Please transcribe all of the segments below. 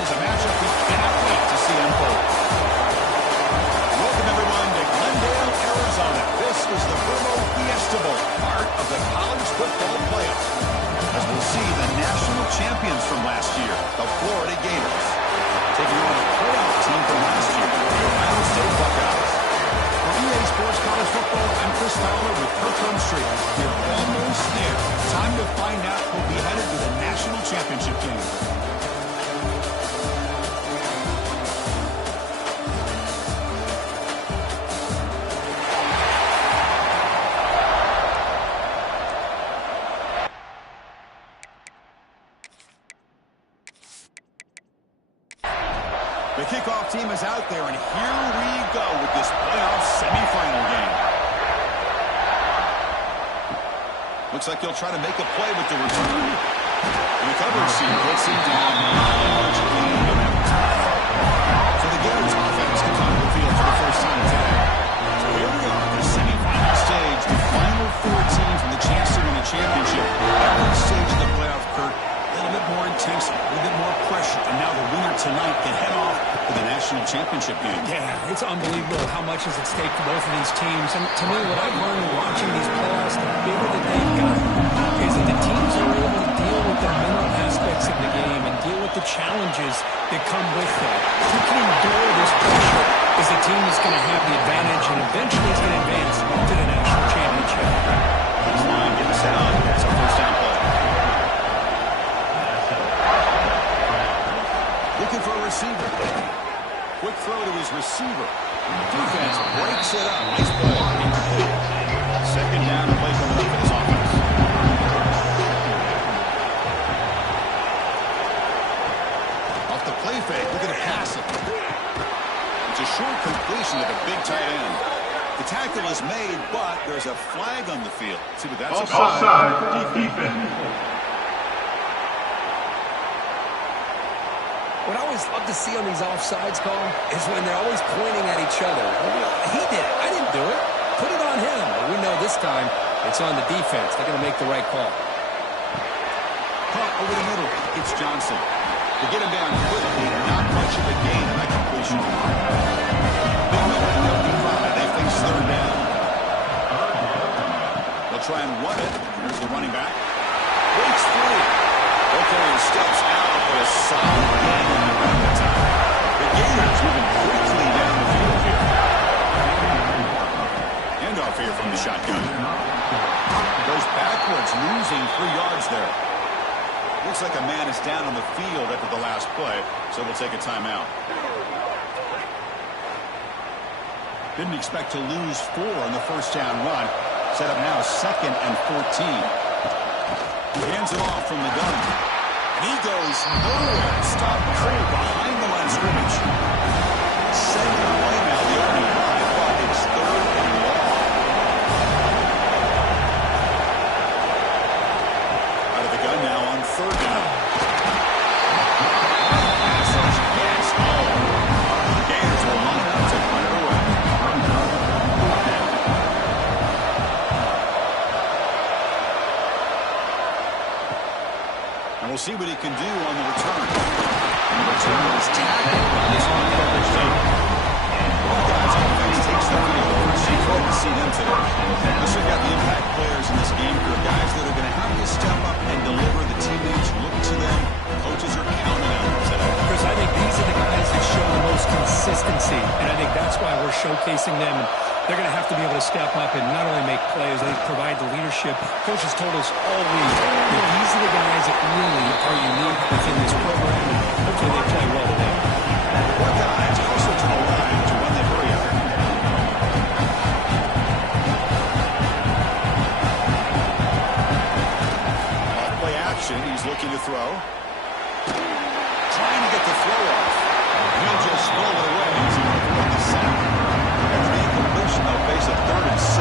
is a matchup we cannot wait to see unfold. Welcome, everyone, to Glendale, Arizona. This is the Burmo Fiesta Bowl, part of the college football playoff, as we'll see the national champions from last year, the Florida Gators, taking on a playoff team from last year, the Ohio State Buckeyes. For EA Sports College Football, I'm Chris Fowler with Kirkland Street. We're almost there. Time to find out who'll be headed to the national championship game. The kickoff team is out there, and here we go with this playoff semifinal game. Looks like he'll try to make a play with the return. The coverage team puts him down. Large lead of every time. So the Gators offense comes onto the field for the first time today. So here we are, the semifinal stage, the final four teams with a chance to win a championship. Every stage of the playoff, Kurt, a little bit more intensity, a little bit more pressure, and now the winner tonight can head off to the national championship game. Yeah, it's unbelievable how much is at stake for both of these teams. And to me, what I've learned watching these playoffs, the bigger that they've gotten, is that the teams are able to deal with the mental aspects of the game and deal with the challenges that come with that. Who can endure this pressure is the team that's going to have the advantage and eventually is going to advance to the national championship. This line getting set up. It's a first down play. Looking for a receiver. Quick throw to his receiver. Defense breaks it up. Nice play. Second down and play coming up for this offense. Off the play fake. Look at it pass it. It's a short completion to the big tight end. The tackle is made, but there's a flag on the field. Let's see what that's about. Offside, defense. What I always love to see on these offsides call is when they're always pointing at each other. He did it. I didn't do it. Put it on him. We know this time it's on the defense. They're going to make the right call. Caught over the middle. It's Johnson. To get him down quickly, not much of a gain in that completion. Big number to they face third down. They'll try and run it. Here's the running back. Breaks through. Okay, and steps out, but a solid gain around the time. The Gators moving quickly down the field here. Handoff here from the shotgun. Goes backwards, losing 3 yards there. Looks like a man is down on the field after the last play, so we'll take a timeout. Didn't expect to lose 4 on the first down run. Set up now 2nd and 14. He hands it off from the gun. And he goes nowhere. Stop cold behind the line of scrimmage. Second away now, the opening drive, but it's 3rd and long. Out of the gun now on 3rd down. Passage, yes, oh. The Gators will line up to run it away. And we'll see what he can do on the return. And the return is tackled on this one coverage team. One guy's offense takes the field. She's glad to see them today. Let's check out the impact players in this game. There are guys that are going to have to step up and deliver. The teammates look to them. Coaches are counting on them today. Because I think these are the guys that show the most consistency, and I think that's why we're showcasing them. They're going to have to be able to step up and not only make plays, they provide the leadership. Coaches told us all week that these are the guys that really are unique within this program, and hopefully they play well today. One guy also to the line to run the hurry up. Off play action, he's looking to throw. Trying to get the throw off. He'll just roll it away. He's going to break the sack. After the incompletion, they'll face a 3rd and 6.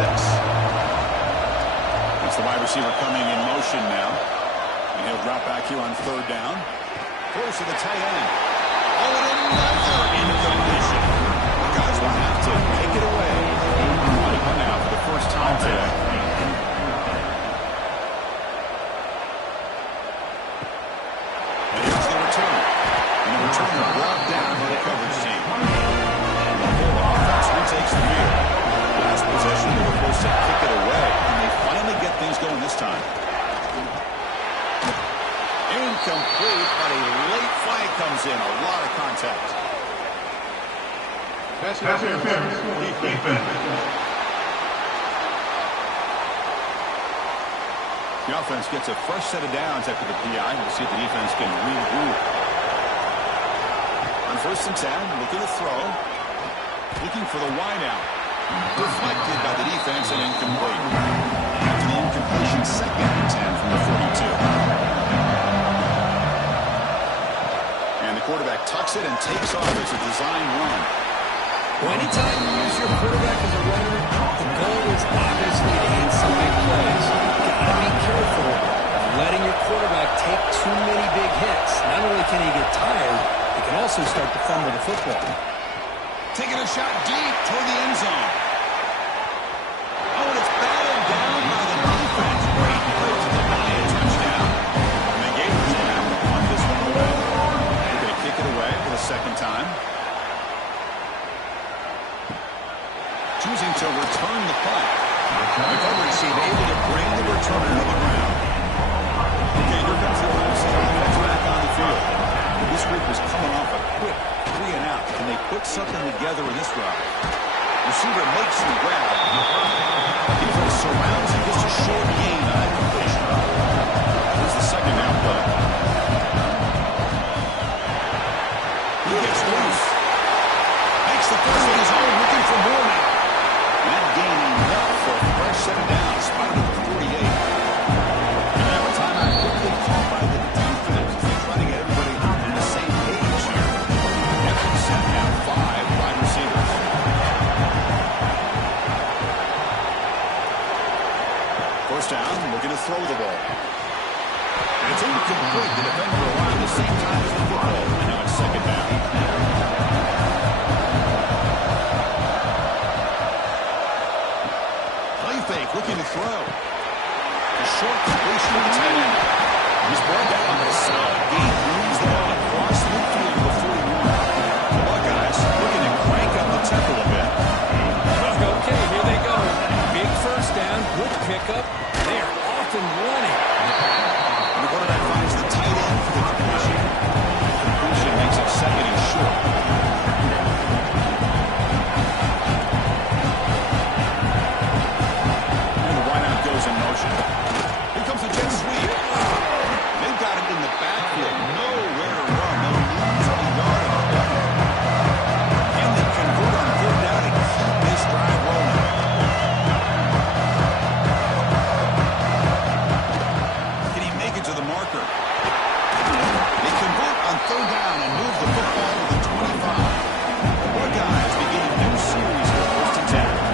That's the wide receiver coming in motion now. And he'll drop back here on 3rd down. Close to the tight end. Oh, and another incompletion. The guys will have to take it away. Running one now for the first time today. And here's the return. And the return brought down by the coverage team. And the whole offense retakes the field. Last possession, they were forced to kick it away, and they finally get things going this time. Incomplete, but a late flag comes in. A lot of contact. Pass interference. Defense. The offense gets a fresh set of downs after the PI. We'll see if the defense can regroup. On 1st and 10, looking to throw. Looking for the wideout. Deflected by the defense and incomplete. After the incompletion, 2nd and 10 from the 42. And the quarterback tucks it and takes off as a design run. Well, anytime you use your quarterback as a runner, the goal is obviously to hit some big plays. You've got to be careful of letting your quarterback take too many big hits. Not only can he get tired, he can also start to fumble the football. Taking a shot deep toward the end zone. Oh, and it's batted down by the defense. Great play to deny a touchdown. And the Gators now on this one away. They're going to kick it away for the 2nd time. Choosing to return the punt. The coverage team able to bring the returner to the ground. Okay, here comes the offense back on the field. This group is coming off a quick 3 and out. Can they put something together in this drive? Receiver makes the grab. Defense surrounds him. Just a short gain on that completion. Here's the 2nd down play. He gets loose. Makes the first of his own, looking for more now. That gain enough for a fresh set of downs. Spotted at the 48. And now a timeout quickly called by the defense. They're trying to get everybody on the same page here. Every set now 5 wide receivers. First down, looking to throw the ball. And it's incomplete. The defender around the same time as the football. And now it's 2nd down. Fake, looking to throw. A short completion to the tight end. He's brought down by a solid gain. Moves the ball across the field to the 41. The Buckeyes looking to crank up the tempo a bit. Okay, here they go. Big first down, good pickup. They are off and running. And the quarterback finds the tight end for the completion. The completion makes it 2nd and short. In motion. Here comes the jet sweep. They've got it in the backfield. Nowhere to run. No needs on the yard on the play. Can they convert on 3rd down and keep this drive rolling? Can he make it to the marker? They convert on 3rd down and move the football to the 25. The Buckeyes beginning a new series here, 1st and 10.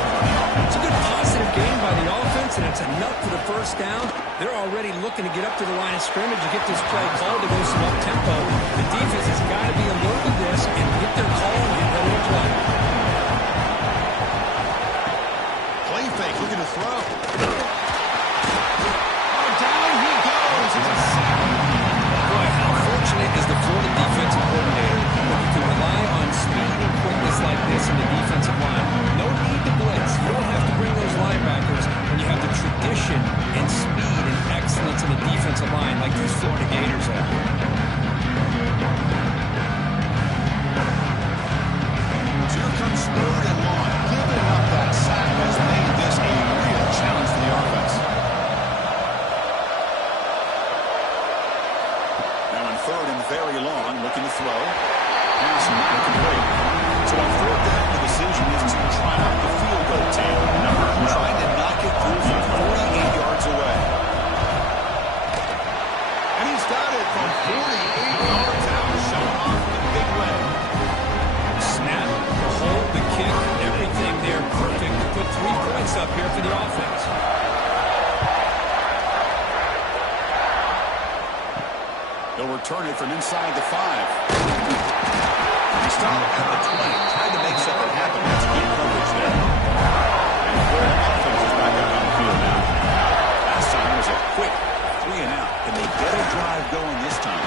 It's a good positive game by the offense, and it's enough for the first down. They're already looking to get up to the line of scrimmage to get this play called to go some up-tempo. The defense has got to be alert to this and get their call and get ready to play. Play fake, looking to throw. Oh, down he goes. It's a sack. Boy, how fortunate is the Florida defensive coordinator when you can rely on speed and quickness like this in the defensive line. No need to blitz. You don't have to bring those linebackers when you have the tradition and speed and excellence in the defensive line like these Florida Gators have. Here comes 3rd and long. Giving up that sack has made this a real challenge for the offense. Now on 3rd and very long, looking to throw. Pass not complete. So on 4th down, the decision is to try out the field goal team. Trying to knock it through from 48 yards away. And he's got it from 48 yards out, showing off the big win. Snap, the hold, the kick, everything there perfect to put 3 points up here for the offense. They'll return it from inside the 5. He stopped at the 20. Tried to make something happen. That's good coverage there. And the offense is back out on the field now. Last time it was a quick 3 and out. Can they get a drive going this time?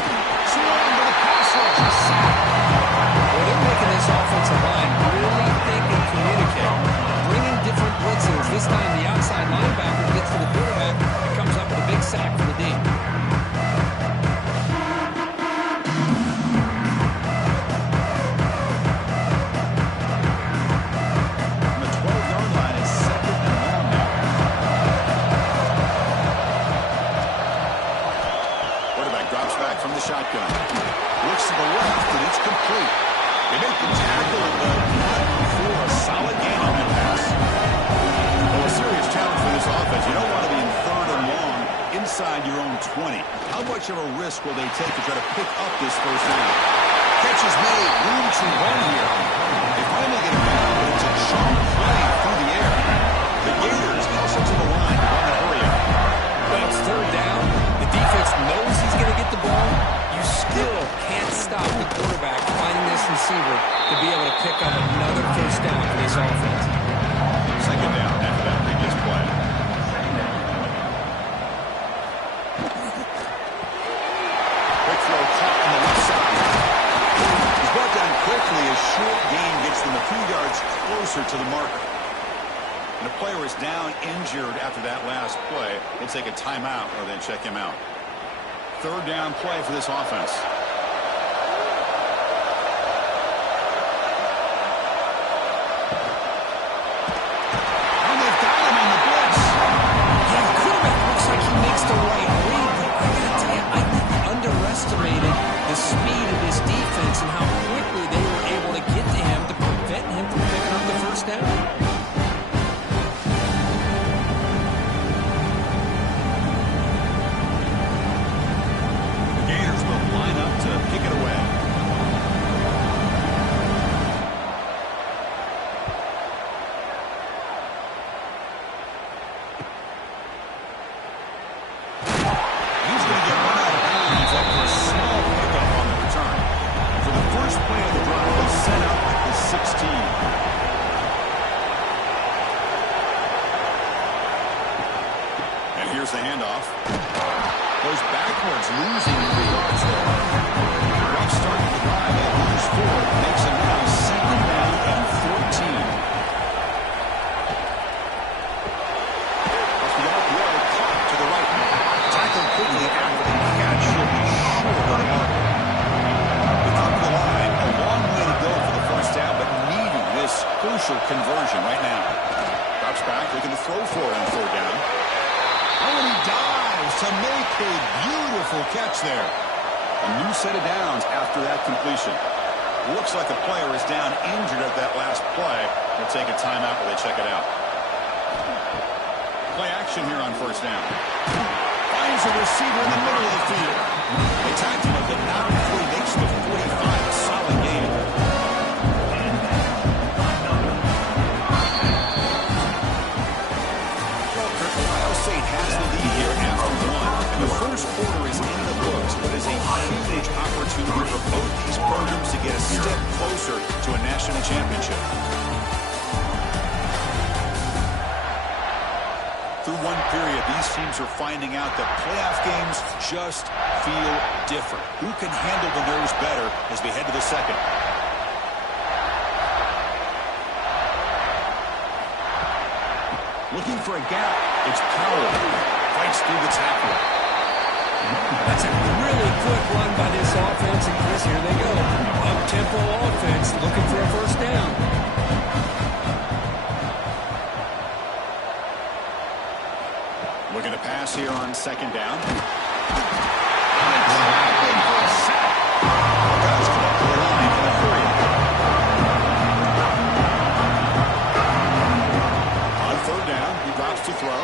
Swung to the pass rush. They make the tackle, but not before a solid gain on that pass. Well, a serious challenge for this offense. You don't want to be in third and long inside your own 20. How much of a risk will they take to try to pick up this first down? Catch is made. Room to run here. They finally get it back, but it's a chunk play through the air. The Gators hustle to the line on the hurry up. Well, it's third down. The defense knows he's going to get the ball. You still can't stop the quarterback finding this receiver to be able to pick up another first down for this offense. Second down after that previous play. Quick throw caught on the left side. He's brought down quickly. A short gain gets them a few yards closer to the marker. And the player is down injured after that last play. We'll take a timeout or then check him out. Third down play for this offense. And they've got him on the blitz. Yeah, the quarterback looks like he makes the right read, but I got to tell you, I think he underestimated the speed of this defense and how quickly they were able to get to him to prevent him from picking up the first down. Kick it away. He's going to get run out of bounds after a small pickup on the return. For the first play of the drive, he'll set up at the 16. And here's the handoff. Goes backwards, losing 3 yards there. Rough start to the drive. They lose 4. Makes it now second down and 14. Off the RPO, caught to the right. Tackled quickly after the catch. Should be short on the marker. The top of the line, a long way to go for the first down, but needing this crucial conversion right now. Drops back, looking to throw for it on third down. Oh, and he dives to make a beautiful catch there. A new set of downs after that completion. Looks like a player is down injured at that last play. We'll take a timeout while they check it out. Play action here on first down. Finds a receiver in the middle of the field. They tagged him up, but now before he makes the 45, a solid game. Has the lead here after 1. And the first quarter is in the books, but is a huge opportunity for both these programs to get a step closer to a national championship. Through one period, these teams are finding out that playoff games just feel different. Who can handle the nerves better as we head to the second? Looking for a gap. It's Powell. Fights through the tackle. That's a really quick run by this offense, and Chris, here they go. Up-tempo offense looking for a first down. Looking to pass here on second down. Guys come up to the line in a hurry. On third down, he drops to throw.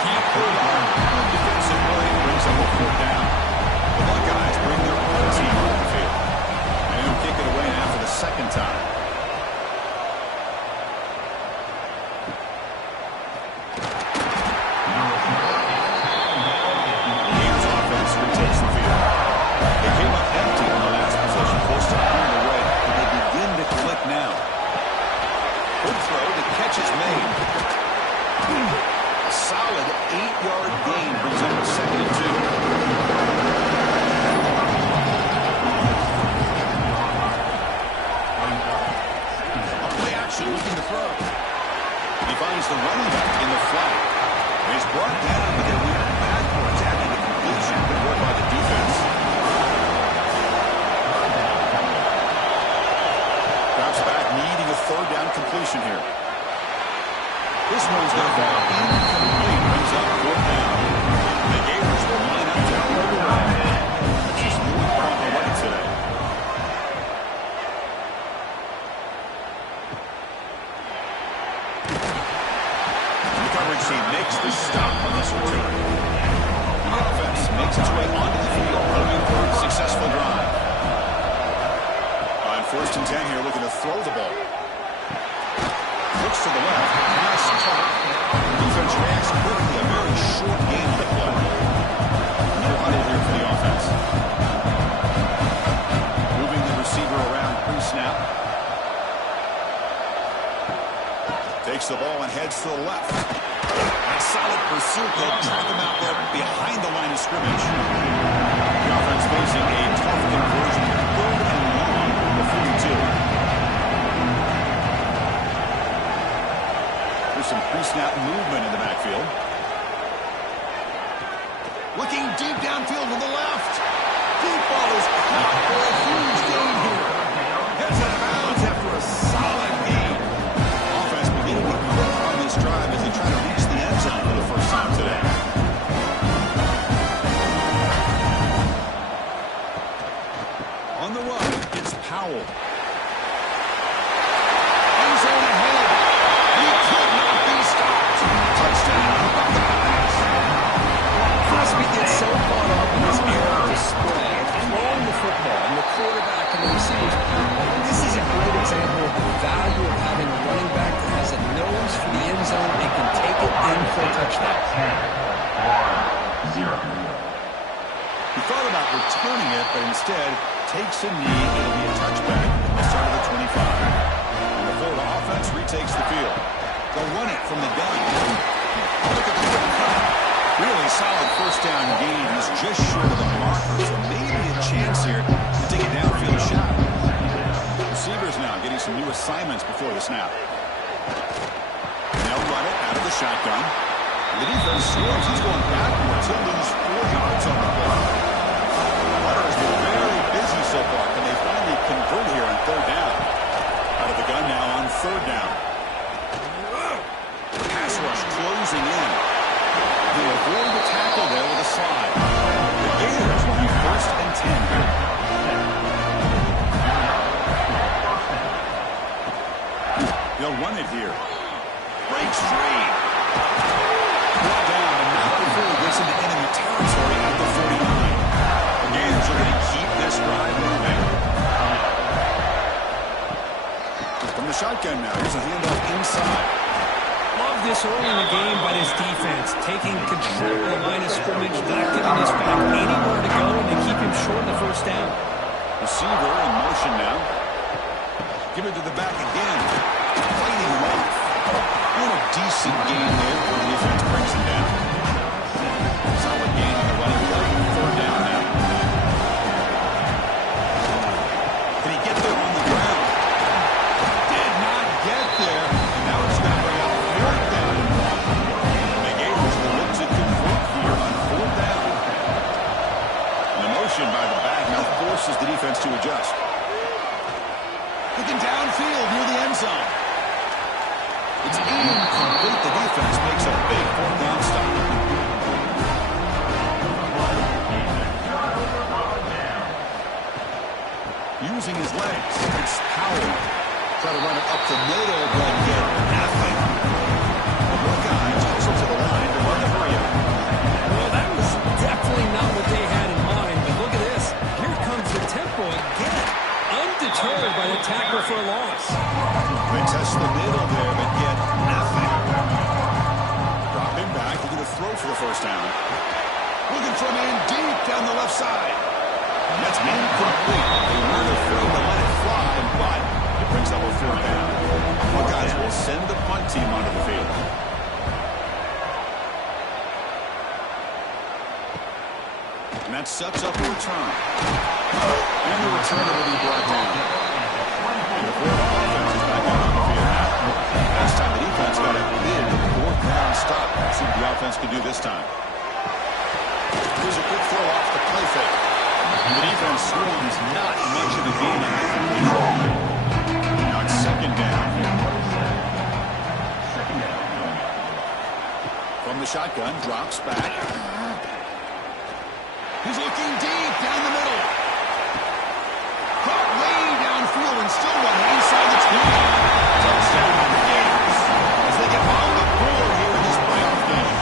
Can't hold on. Defensive play brings up a fourth down. The Buckeyes bring their own team on the field. And they'll kick it away now for the second time. The running back in the flat. He's brought down, but they react backwards after the completion. Good work by the defense. Drops back, needing a third down completion here. This one's going to fall incomplete. Brings up fourth down. The Gators will line up to slides to the left. A solid pursuit. They'll track him out there behind the line of scrimmage. The offense facing a tough conversion. 3rd and long from the 42. There's some pre-snap movement in the backfield. Looking deep downfield to the left. Deep ball is caught for a huge gain here. Gets out of bounds after a solid gain. Offense beginning to cook on this drive as they try to reach the end zone for the first time today. On the run, it's Powell. End zone ahead. He could not be stopped. Touchdown, Buckeyes. Crosby gets so caught up in his error display, throwing the football, and the quarterback and the receivers. This is a great example of the value of having a running back that has a nose for the end zone and can take it in for a touchdown. 10, 0. He thought about returning it, but instead takes a knee. It'll be a touchback at the start of the 25. And the Florida offense retakes the field. They'll run it from the gun. Look at the quick cut. Really solid first down gain. He's just short of the marker, so maybe a chance here to take a downfield shot. Receivers now getting some new assignments before the snap. They'll run it out of the shotgun. The defense swerves. He's going backwards. He'll lose 4 yards on the play. Carter has been very busy so far. Can they finally convert here on 3rd down? Out of the gun now on 3rd down. Pass rush closing in. They avoid the tackle there with a slide. The Gators will be 1st and 10 here. They'll run it here. Breaks free. Brought down, but not before he gets into enemy territory at the 49. The Gators are going to keep this drive moving. From the shotgun now, here's a handoff inside. Love this early in the game by this defense, taking control of the line of scrimmage, not giving this back anywhere to go, and they keep him short of the first down. Receiver in motion now. Give it to the back again. Fighting him off. Doing a decent gain there. The defense brings him down. Solid gain on the running play. 3rd down now. Can he get there on the ground? Did not get there. And now it's going to bring up 4th down and 1. The Gators will look to convert here on 4th down. And the motion by the back now forces the defense to adjust. Looking downfield near the end zone. It's incomplete. The defense makes a big 4th down stop. Using his legs, it's Powell. Try to run it up the middle, but get nothing. The Buckeyes also to the line to run the hurry up. Well, that was definitely not what they had in mind, but look at this. Here comes the tempo again. Undeterred by the tackle for a loss. They test the middle there, but get nothing. Dropping back, looking to throw for the first down. Looking for a man deep down the left side. And that's incomplete. They weren't afraid to let it fly, but it brings up a 4th down. Buckeyes will send the punt team onto the field. And that sets up a return. And the returner will be brought down. And the Florida offense is back out on the field now. Last time the defense got a big 4th down stop. Let's see what the offense can do this time. Here's a quick throw off the play fake. And the defense swarms not much of a gain on that completion. Now it's 2nd down. From the shotgun, drops back. He's looking deep down the middle. Caught way downfield and still running inside the 20. Touchdown on the Gators as they get on the board here in this playoff game.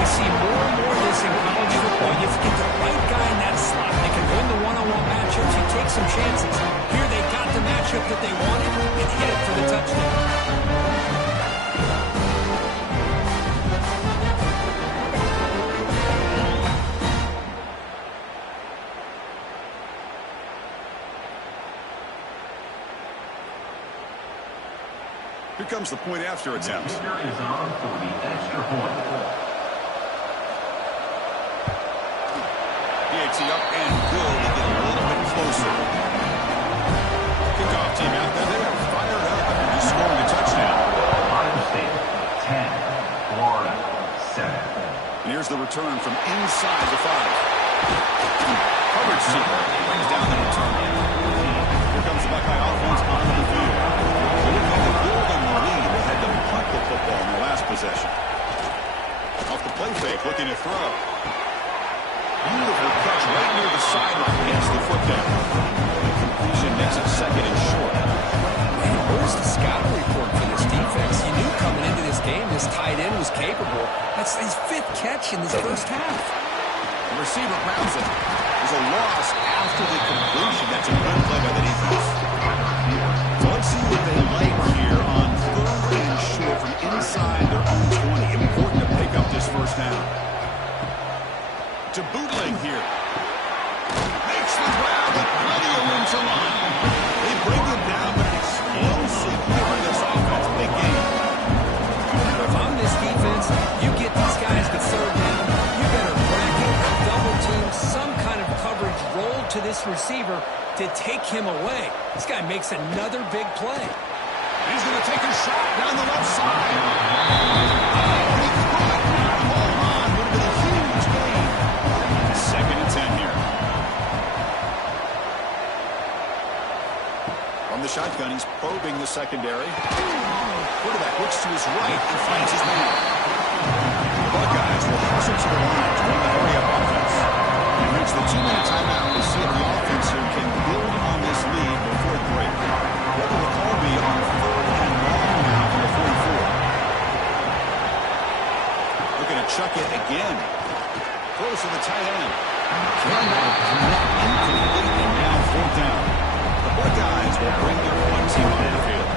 We see more and more of this in college football. You have to get the right guy in that slot. They can win the one-on-one matchups. You take some chances. Here they got the matchup that they wanted and hit it for the touchdown. Here comes the point after attempt. Is on for the extra point. PAT up and good to get a little bit closer. Kickoff team out there. They are fired up and just scoring a touchdown. Ohio State 10, Florida 7. And here's the return from inside the 5. Coverage team brings down the return. Here comes the Buckeye offense onto the field. They're looking to build on the lead. They had to punt the football in their last possession. Off the play fake, looking to throw. Beautiful catch right near the sideline. Gets the foot down. The completion makes it second and short. Man, where's the scouting report for this defense? You knew coming into this game this tight end was capable. That's his 5th catch in this first half. The receiver grabs it. There's a loss after the completion. That's a good play by the defense. So let's see what they like here on 3rd and short from inside their own 20. Important to pick up this first down. To bootleg here. Makes the grab with plenty of room to run. They bring him down, but an explosive play by this offense. Big game. If I'm this defense, you get these guys to 3rd down, you better bracket, double team, some kind of coverage roll to this receiver to take him away. This guy makes another big play. He's going to take a shot down the left side. Oh, he could not hold on. Would have been a huge gain. 2nd and 10 here. From the shotgun, he's probing the secondary. Quarterback looks to his right and finds his man. The Buckeyes will hustle to the line to run the hurry-up offense. And reach the 2-minute timeout to see if the offense here can build on this lead before the break. What will the call be on 3rd and long now from the 44? Looking to chuck it again. Close to the tight end. Cannot connect, incomplete, and now 4th down. The Buckeyes will bring their one team on the field.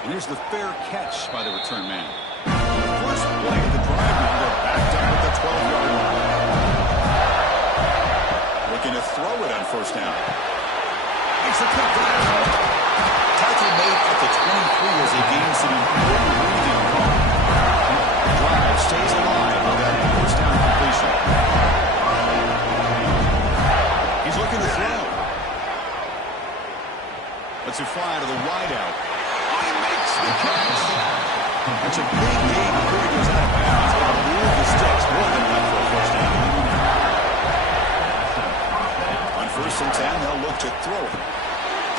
And here's the fair catch by the return man. First play of the drive now. They're backed up at the 12-yard line. Looking to throw it on 1st down. Makes a quick grab. Tackle made at the 23 as he gains some important breathing room. The drive stays alive with that 1st down completion. He's looking to throw. Lets it fly to the wideout. He makes the catch. That's a big gain before he goes out of bounds. They'll move the sticks more than enough for a 1st down. On 1st and 10, they'll look to throw it.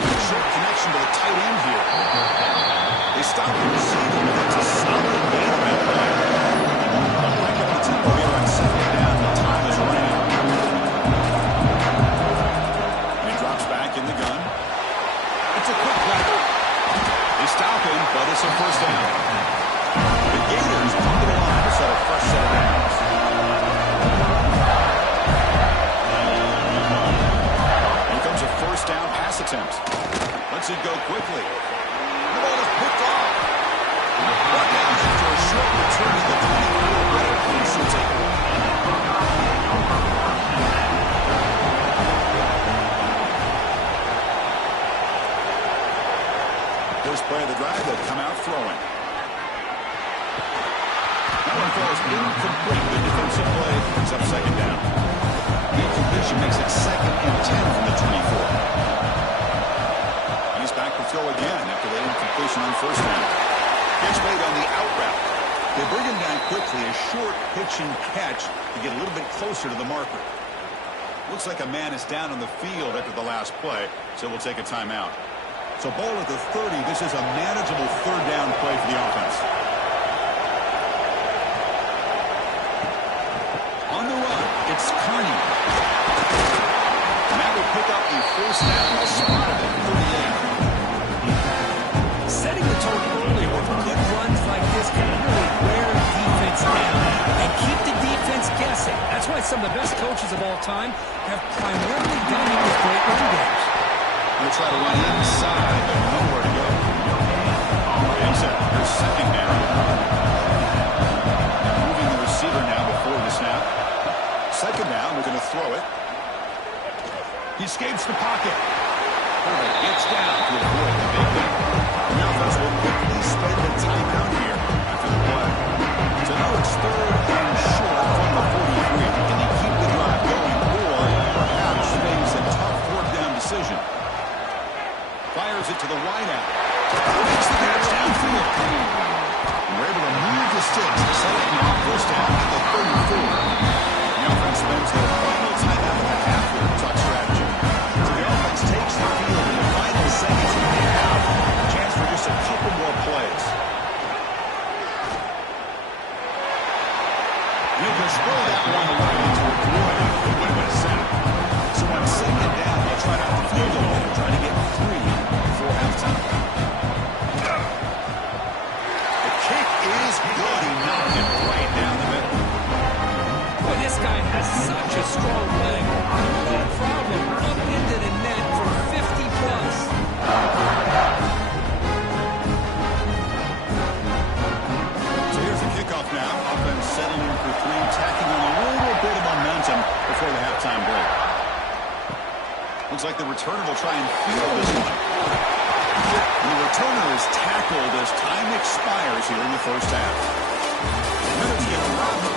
Short connection to the tight end here. They stop the receiver, but that's a solid gain on that play. They'll break up the tempo here on 2nd down. The time is running out. And he drops back in the gun. It's a quick play. They stop him, but it's a 1st down. The Gators come to the line to set a fresh set of downs. Here comes a 1st down pass attempt. Lets it go quickly. The ball is picked off. Buckeyes after a short return to the 24. Brett, please take it away. First play of the drive, they'll come out throwing. That one falls incomplete. The defensive play brings up 2nd down. The incompletion makes it 2nd and 10 from the 24. And he's back to throw again after the incompletion on 1st down. Catch made on the out route. They bring him down quickly, a short pitch and catch to get a little bit closer to the marker. Looks like a man is down on the field after the last play, so we'll take a timeout. So ball at the 30. This is a manageable 3rd down play for the offense. On the run, it's Kearney. And that will pick up the 1st down. A spot at 38. Setting the tone early with good runs like this can really wear the defense down and keep the defense guessing. That's why some of the best coaches of all time have primarily done it with great run games. They'll try to run inside, but nowhere to go. There's 2nd down. Moving the receiver now before the snap. 2nd down, we're going to throw it. He escapes the Just throw that one away. It would have been a sack. So on second down, they'll try out the field goal and try to get 3 before halftime. The kick is good. He knocked it right down the middle. Boy, this guy has such a strong leg. No problem up into the net for 50 plus. So here's the kickoff now. Offense settling in for 3, tacking on a little bit of momentum before the halftime break. Looks like the returner will try and field this one. The returner is tackled as time expires here in the first half. Minutes get around the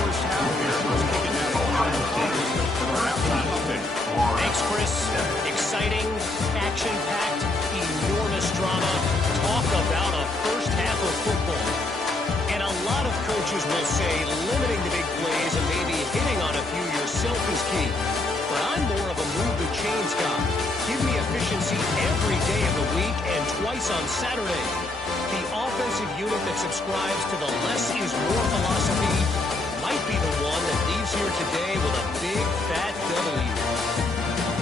first half here. Let's kick it now to Ohio State for our halftime update. Thanks, Chris. Exciting, action-packed, enormous drama. Talk about a first half of football. And a lot of coaches will say limiting the big plays and maybe hitting on a few yourself is key. But I'm more of a move-the-chains guy. Give me efficiency every day of the week and twice on Saturday. The offensive unit that subscribes to the less is more philosophy might be the one that leaves here today with a big, fat W.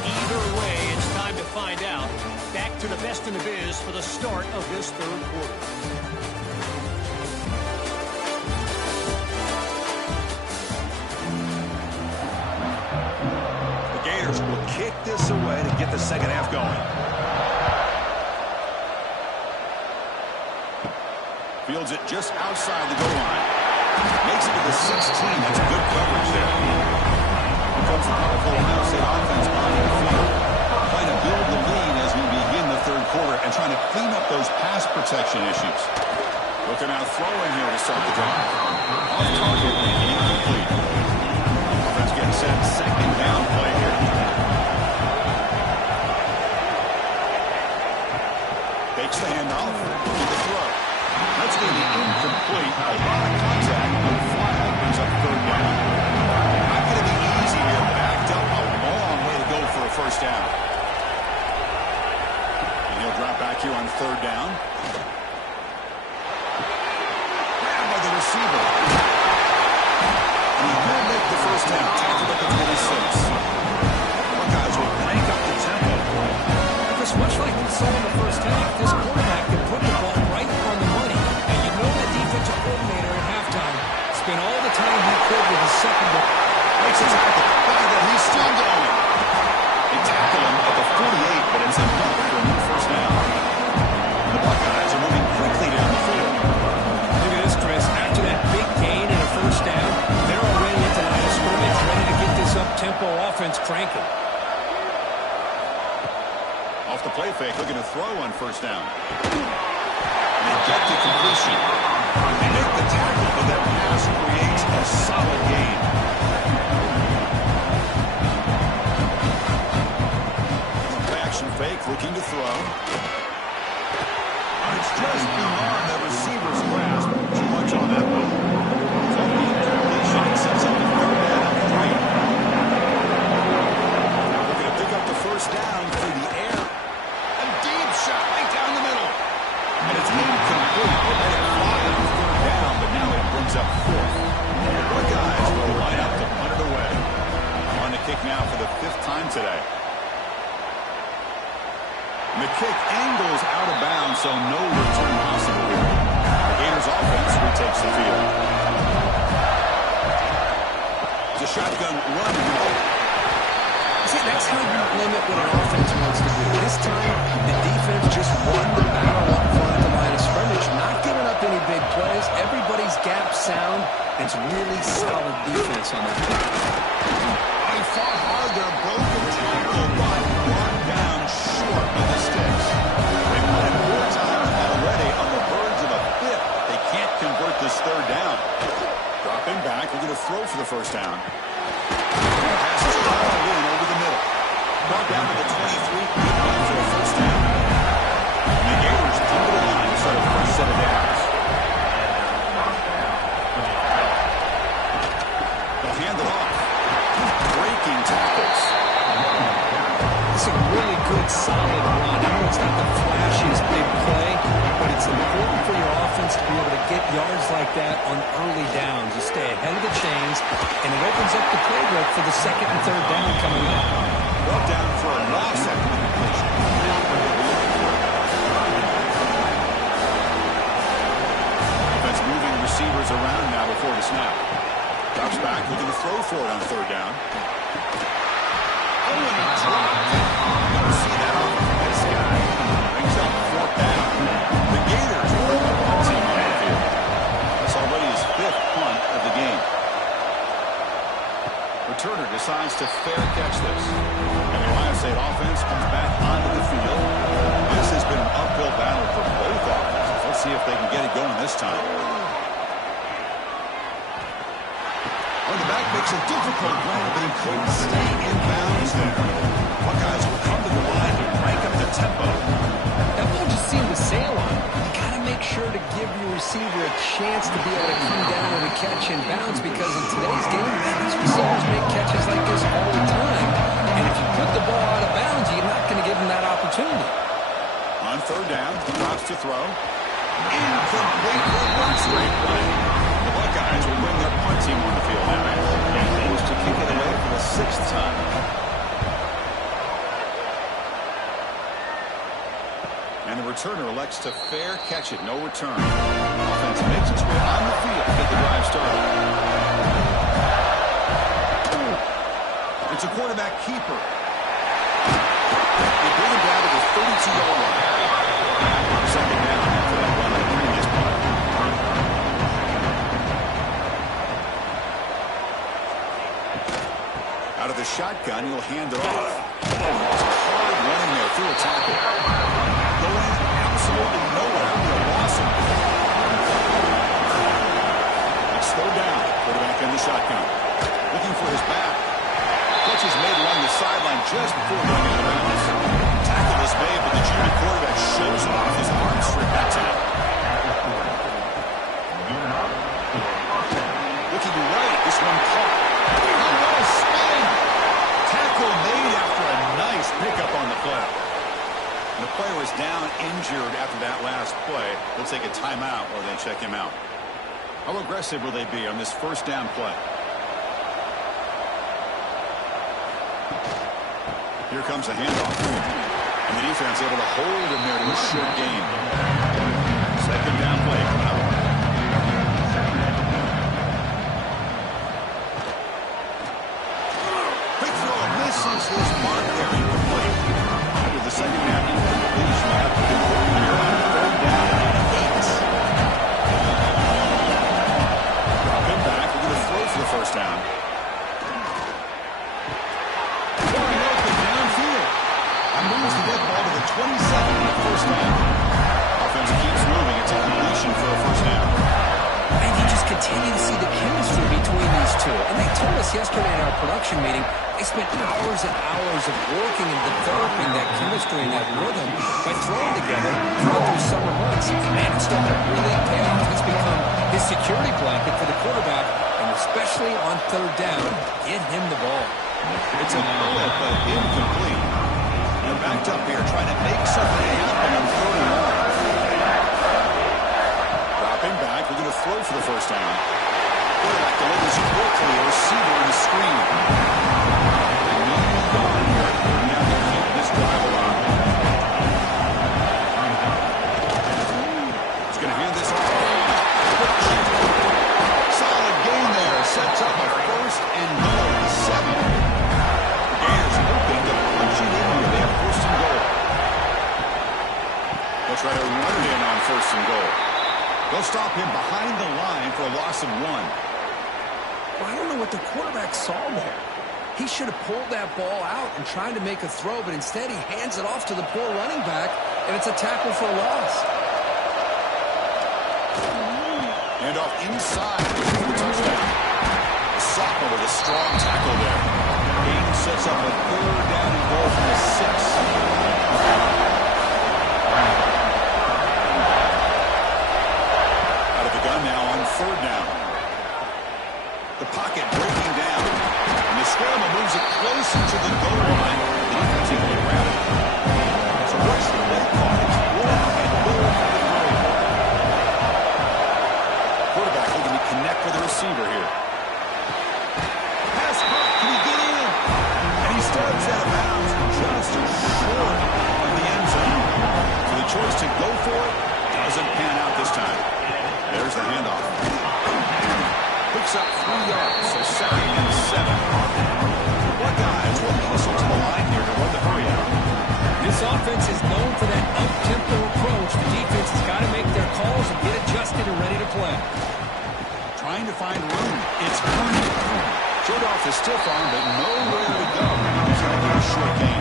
Either way, it's time to find out. Back to the best in the biz for the start of this third quarter. Will kick this away to get the second half going. Fields it just outside the goal line. Makes it to the 16. That's good coverage there. Here comes the powerful Ohio State offense on the field. Trying to build the lead as we begin the third quarter and trying to clean up those pass protection issues. Looking out throwing here to start the drive. Off target and incomplete. Offense getting set. Second down play here. Takes the handoff. Looking to throw. That's going to be incomplete. A lot of contact. The flag brings up third down. Not going to be easy here. Backed up a long way to go for a first down. And he'll drop back here on third down. Grabbed by the receiver. And he will make the first down. Tackled at the 26. Buckeyes will crank up the tempo. Much like we saw in the first half, this quarterback can put the ball right on the money. And you know the defensive coordinator at halftime spent all the time he could with his secondary. Makes a tackle. Look at that. He's still going. They tackle him at the 48, but it's enough for him first down. The Buckeyes are moving quickly down the field. Look at this, Chris. After that big gain and a first down, they're already at the line of scrimmage, ready to get this up-tempo offense cranking. Off the play fake, looking to throw on first down. And they get to completion. They make the tackle, but that pass creates a solid gain. Play action fake, looking to throw. And it's just beyond the receiver's grasp. Too much on that one. From the completion, it sets up the third down and 3. Looking to pick up the first down through the air. Shot right down the middle. And it's incomplete. They let it fly on third down, but now it brings up 4th. The Buckeyes will line up to punt it away. On the kick now for the 5th time today. And the kick angles out of bounds, so no return possible here. The Gators offense retakes the field. It's a shotgun run. See, that's how you limit what an offense wants to do. This time, the defense just won the battle up front at the line of scrimmage, not giving up any big plays. Everybody's gap sound. It's really solid defense on that play. They fought hard. They're broken tackle, but brought down short of the sticks. They've won it 4 times already on the verge of a 5th. They can't convert this third down. Dropping back, we're going to throw for the first down. Pass is all in over the middle. Brought down to the 23, good enough for a first down. And the Gators come to the line to start a first set of downs. They'll hand it off. Breaking tackles. It's a really good, solid run. I know it's not the flashiest big play, but it's It's important for your offense to be able to get yards like that on early downs. You stay ahead of the chains, and it opens up the playbook for the second and third down coming up. Brought down for a loss after the completion. Offense moving receivers around now before the snap. Drops back, looking to throw for it on third down. Oh, and he dropped. Don't see that off of this guy. Brings up fourth down. The Gators will bring the punt team on the field. That's already his fifth punt of the game. Returner decides to fair catch this. And the Ohio State offense comes back onto the field. This has been an uphill battle for both offenses. Let's see if they can get it going this time. On the back makes a difficult grab, but he couldn't stay in bounds there. Buckeyes will come to the line to crank up the tempo. That ball just seemed to sail on him. You got to make sure to give your receiver a chance to be able to come down with a catch in bounds, because in today's game, these receivers make catches like this all the time. And if you put the ball out of bounds, you're not going to give them that opportunity. On third down, drops to throw. Incomplete for one straight play. The Buckeyes will bring their punt team on the field now. And managed to kick it away for the sixth time. And the returner elects to fair catch it. No return. Offense makes its way on the field to get the drive started. It's a quarterback keeper. They bring him down to the 32-yard line. Second down after that run on the previous punt. Out of the shotgun, he'll hand it off. Oh, it's a hard running there through a tackle. Going absolutely nowhere. They'll loss him. It's slowed down. Quarterback in the shotgun. Looking for his back. Catch is made along the sideline just before going out of bounds. Tackle is made, but the junior quarterback shows off his arm strength that time. Looking right, this one caught. Oh, what a spin! Tackle made after a nice pickup on the play. And the player is down injured after that last play. They'll take a timeout or they check him out. How aggressive will they be on this first down play? Here comes the handoff. And the defense able to hold him there to a short gain. Second down play coming up. Quick throw misses his mark there. Incomplete. After the second down incompletion, you have to convert here on third down and 8. Drop him back. We're going to throw for the first down. Moves the dead ball to the 27 on the first down. Offense keeps moving. It's a completion for a first down. And you just continue to see the chemistry between these two. And they told us yesterday in our production meeting, they spent hours and hours of working and developing that chemistry and that rhythm by throwing together throughout those summer months. Man, it's starting to really pay off. It's become his security blanket for the quarterback, and especially on third down, get him the ball. It's a bullet, but incomplete. They're backed up here trying to make something happen on third and 1. Dropping back. We're going to throw for the first down. Quarterback delivers quickly. A receiver in the screen. They need to go here. We have to keep this drive alive. He's going to hand this off. Solid gain there. Sets up a first and goal at the 7. Gators hoping to punch it in here. They have first and goal. They'll try to run it in on first and goal. They'll stop him behind the line for a loss of 1. Well, I don't know what the quarterback saw there. He should have pulled that ball out and tried to make a throw, but instead he hands it off to the poor running back, and it's a tackle for a loss. Hand off inside for the touchdown. The sophomore with a strong tackle there. Gain sets up a third down and goal from the 6. Out of the gun now on third down. The pocket breaking down. And the scramble moves it closer to the goal line. The defense able to grab it. So what's the play call? It's 4 and goal for the 3. connect with the receiver here. Pass caught. Can he get in? And he steps out of bounds just short of the end zone. So the choice to go for it doesn't pan out this time. There's the handoff. Picks up 3 yards, so 2nd and 7. What guys will hustle to the line here to run the hurry out? This offense is known for that up-tempo approach. The defense has got to make their calls and get adjusted and ready to play. Trying to find room. It's Purdy. Showed off the stiff arm, but nowhere to go. He's going to get a short gain.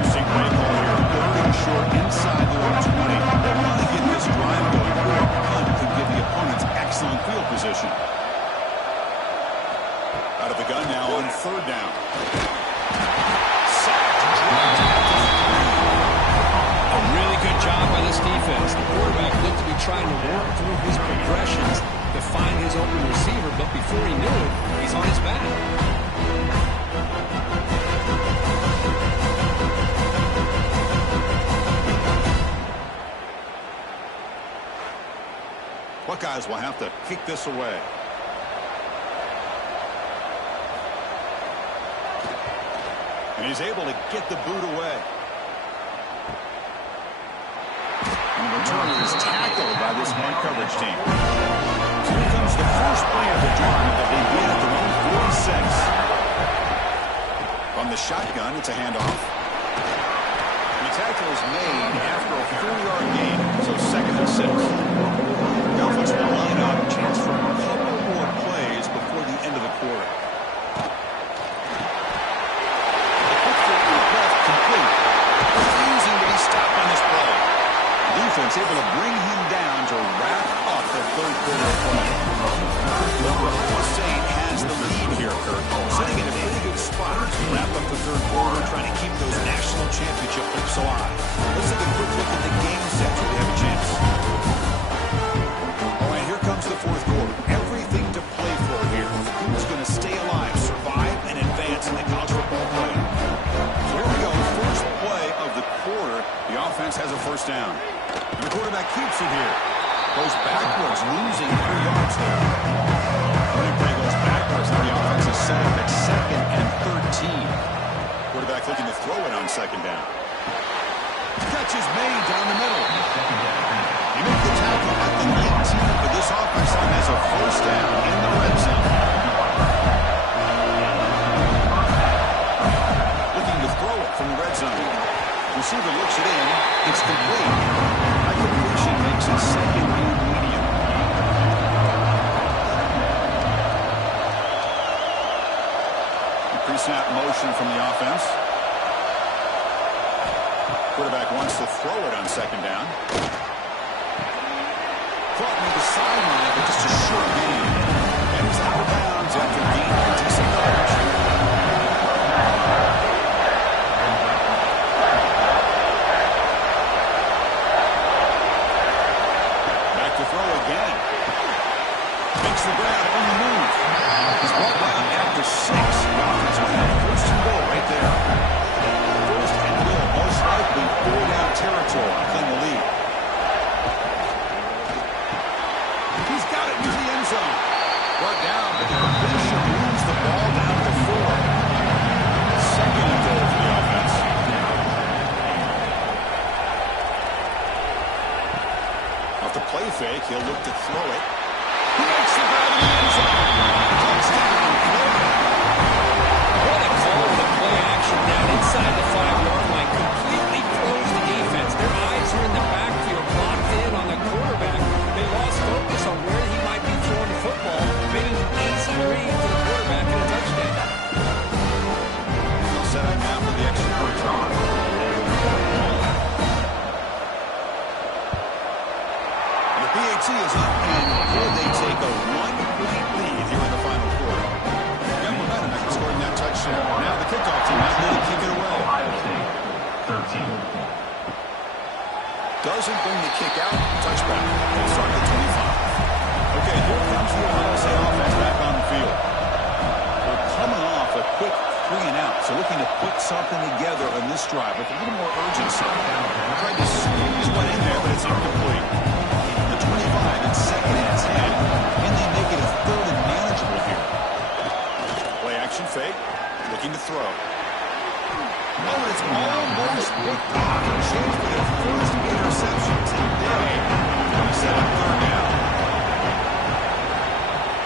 Interesting play call here. 3rd and short inside the 120. They want to get this drive going, or a punt could give the opponents excellent field position. Out of the gun now on 3rd down. A really good job by this defense. The quarterback looked to be trying to work through his progressions to find his open receiver, but before he knew it, he's on his back. Buckeyes will have to kick this away. And he's able to get the boot away. And the returner is tackled by this man coverage team. So here comes the first play of the drive that they begin at their own 46. From the shotgun, it's a handoff. And the tackle is made after a 4-yard gain, so 2nd and 6. Dolphins will line up, chance for a couple more plays before the end of the quarter. Refusing to be stopped on this play. Defense able to bring him down to wrap up the 3rd quarter of play. Oklahoma State has the lead here, Kurt. Sitting in a pretty good spot to wrap up the 3rd quarter, trying to keep those national championship hopes alive. Let's take a quick look at the game sets where we have a chance. All right, here comes the 4th quarter. Everything to play for here. Who's going to stay alive, survive, and advance in the college football play? So here we go. First play of the quarter. The offense has a 1st down. And the quarterback keeps it here. Goes backwards, losing 3 yards there. Running play goes backwards. Now the offense is set up at 2nd and 13. Quarterback looking to throw it on 2nd down. Catch is made down the middle. He made the tackle at the 19, but this offense now has a 1st down in the red zone. Looking to throw it from the red zone. Receiver looks it in. It's complete. That completion makes it 2nd and medium. Pre-snap motion from the offense. Quarterback wants to throw it on 2nd down. Caught near the sideline, but just a short gain. And he's out of bounds after gaining a decent coverage. Back to throw again. Makes the grab on the move. He's brought down after 6. The offense will have 1st and goal right there. 1st and goal, most likely 4-down territory. Claim the lead. He's got it near the end zone. Brought down, but the completion moves the ball down to 4. 2nd and goal for the offense. Off the play fake, he'll look to throw it. He makes the grab in the end zone. Touchdown, Florida. What a call to play action down inside the 5-yard line. Completely closed the defense. Their eyes are in the backfield, locked in on the quarterback. They lost focus on where he might be throwing the football. Made an easy read to the quarterback and a touchdown. They'll set up now for the extra point. The PAT is up, and could they take a 1-point lead here in the final quarter? Got momentum after scoring that touchdown. Now the kickoff team has to kick it away. Ohio State, 13. Doesn't bring the kick out. Touchback. They start at 25. Okay, here comes the Ohio State offense back on the field. We're coming off a quick 3-and-out, so looking to put something together on this drive with a little more urgency. Tried to squeeze one in there, but it's incomplete. The 25 and 2nd and 10. Oh, and it's almost picked off. A chance for their first interception today. Going to set up third down.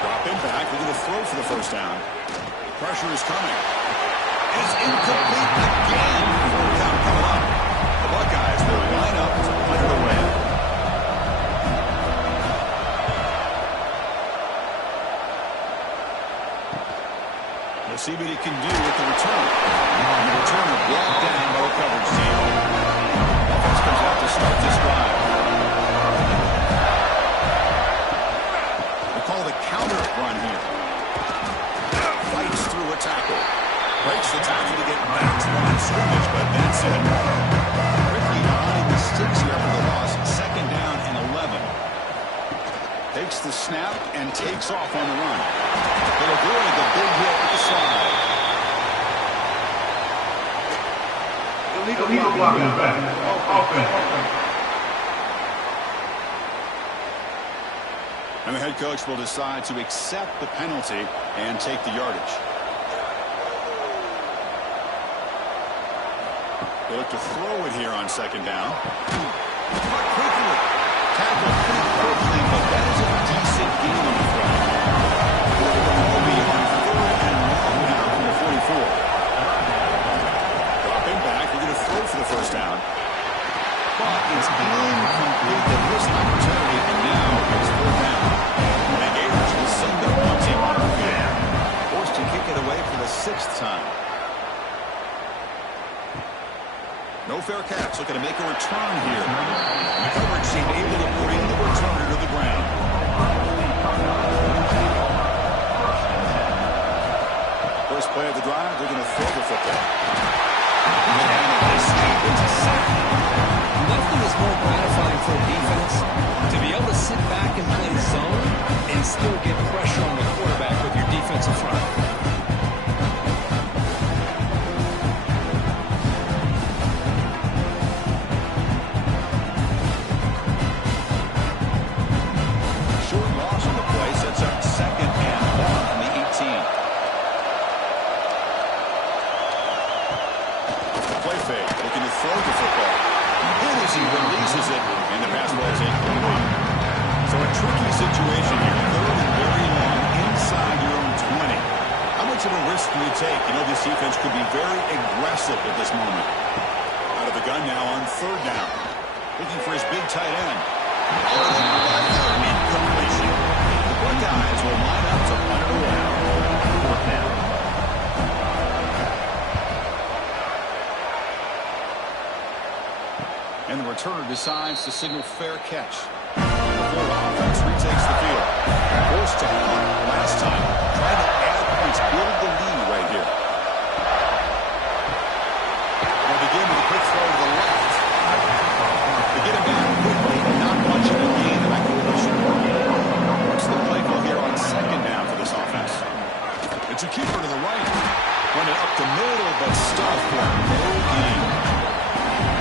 Dropping back. They're going to throw for the first down. Pressure is coming. And it's incomplete again. Fourth down coming up. The Buckeyes will line up to punt it away. We'll see what he can do with the return. And the returner brought down by the coverage team. Offense comes out to start this drive. We call the counter run here. Fights through a tackle. Breaks the tackle to get back to the line of scrimmage, but that's it. Quickly behind the sticks here for the loss. Second down and 11. Takes the snap and takes off on the run. They'll avoid the big hit with the slide. Illegal block is back. Offense. And the head coach will decide to accept the penalty and take the yardage. They look to throw it here on second down. Caught quickly. Tackled pretty quickly, but that is a decent gain on the throw. Will be on third and long now from the 44. Dropping back. We're going to throw for the first down. But it's incomplete. They missed an opportunity, and now it's fourth down. And the Gators will send their punting on our field. Forced to kick it away for the sixth time. No fair catch. Looking to make a return here. The coverage team able to bring the returner to the ground. First play of the drive, they're going to throw the football. It's a sack. Nothing is more gratifying for a defense to be able to sit back and play zone and still get pressure on the quarterback with your defensive front. Short loss on the play sets up second and long from the 18. Play fake, looking to throw the football. And as he releases it, and the pass ball is incomplete. So a tricky situation here. Third and very long inside your own 20. How much of a risk do you take? You know, this defense could be very aggressive at this moment. Out of the gun now on third down. Looking for his big tight end. Incompletion. The Buckeyes will line up to punt it away. Fourth down. And the returner decides to signal fair catch. The full offense retakes the field. Forced to punt last time. Trying to add points, build the lead right here. They'll begin with a quick throw to the left. They get him back quickly, not much of a gain in that completion. What's the play call here on second down for this offense? It's a keeper to the right. Run it up the middle, but stuffed for no gain.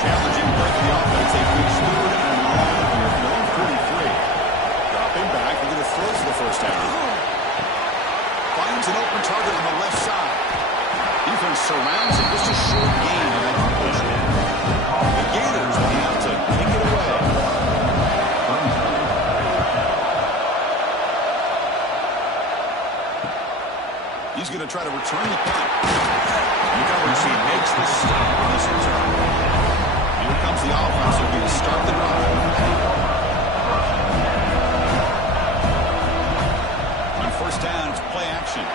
Challenging break of the offense. They reach third and long with no 33. Dropping back. They're going to throw for the first down. Finds an open target on the left side. Defense surrounds it. Just a short gain on that completion. The Gators will have to kick it away. He's going to try to return the punt. The coverage team makes the stop on this return. Here comes the offense. They're going to start the drive. On first down, it's play action.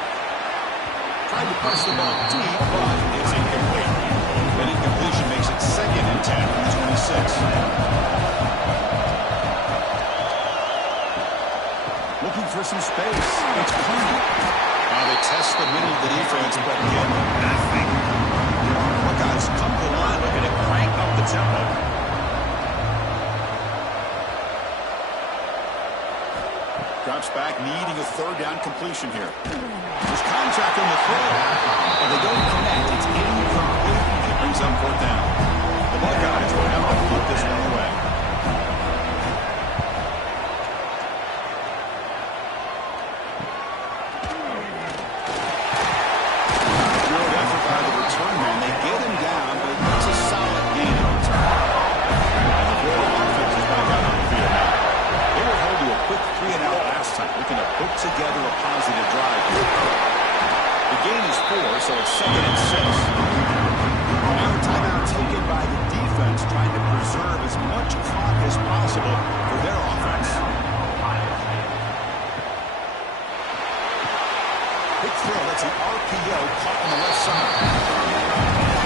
Tried to press the ball deep, but it's incomplete. That incompletion makes it second and 10 from the 26. Looking for some space. It's plenty. Now they test the middle of the defense, but again, nothing. Buckeyes come to the line, looking to crank up the tempo. Drops back, needing a third down completion here. There's contact on the throw, and they don't connect. It's incomplete, and it brings up fourth down. The Buckeyes will have to put this one away. Good effort by the return man. They get him down to put together a positive drive. The gain is 4, so it's 2nd and 6. Now a timeout taken by the defense, trying to preserve as much clock as possible for their offense. Big throw, that's an RPO caught on the left side.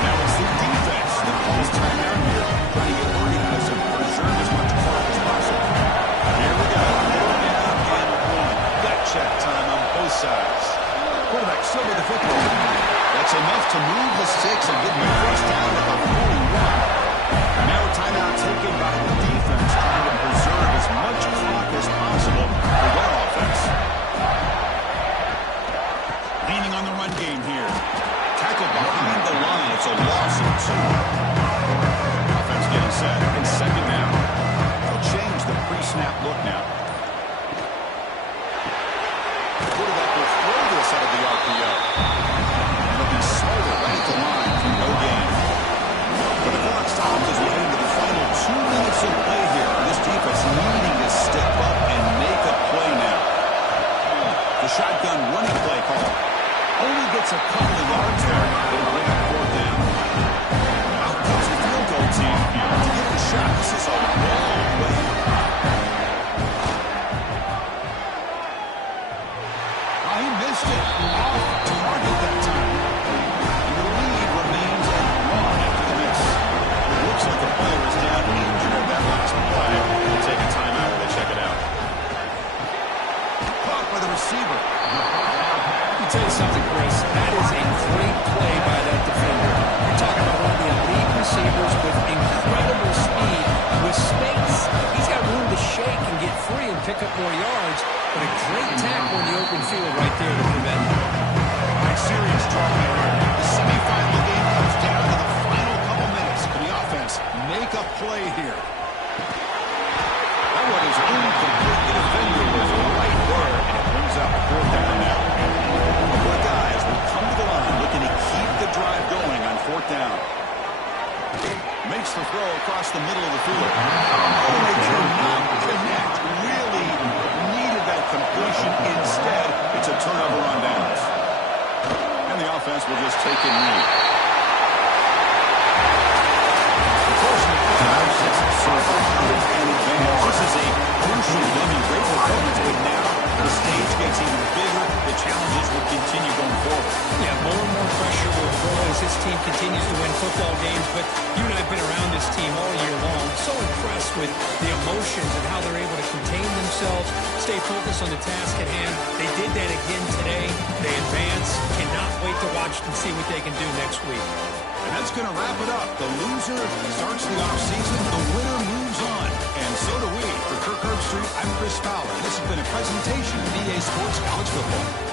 Now it's the defense that calls timeout here, trying to get organized and preserve as much clock as possible. Here we go, 4 down and 1. Gut check time on both sides. Quarterback still with the football. That's enough to move the sticks and give them a first down at the 41. Now a timeout taken by the defense, trying to preserve as much clock as possible for their offense. Leaning on the run game here. Tackled behind the line. It's a loss of 2. Offense getting set in 2nd down. They'll change the pre-snap look now. The quarterback will throw this out of the RPO. It'll be smarter right at the line for no gain. But the clock stops as we head into the final 2 minutes of play here. This defense needing to step up and make a play now. The shotgun running play call. Only gets a couple of yards there. It'll bring up 4th down. Out comes the field goal team to give it a shot. This is a long way. Oh, he missed it. Off target that time. And the lead remains at 1 after the miss. It looks like the player is down injured at that last play. We'll take a timeout while they check it out. Caught by the receiver. Let me tell you something, Chris. That is a great play by that defender. You're talking about one of the elite receivers with incredible speed, with space. He's got room to shake and get free and pick up more yards, but a great tackle in the open field right there to prevent it. All right, serious talk here. The semifinal game comes down to the final couple minutes. Can the offense make a play here? That one is incomplete. The defender was right there, and it brings up 4th down now. The guys will come to the line looking to keep the drive going on 4th down. Makes the throw across the middle of the field. Oh, they cannot connect. Really needed that completion. Instead, it's a turnover on downs. And the offense will just take a knee. This is a crucial game in great performance, but now the stage gets even bigger. The challenges will continue going forward. Yeah, more and more pressure will grow as this team continues to win football games, but you and I have been around this team all year long. So impressed with the emotions and how they're able to contain themselves, stay focused on the task at hand. They did that again today. They advance. Cannot wait to watch and see what they can do next week. And that's going to wrap it up. The loser starts the offseason. The winner moves on. And so do we. For Kirk Herbstreit, I'm Chris Fowler. This has been a presentation of EA Sports College Football.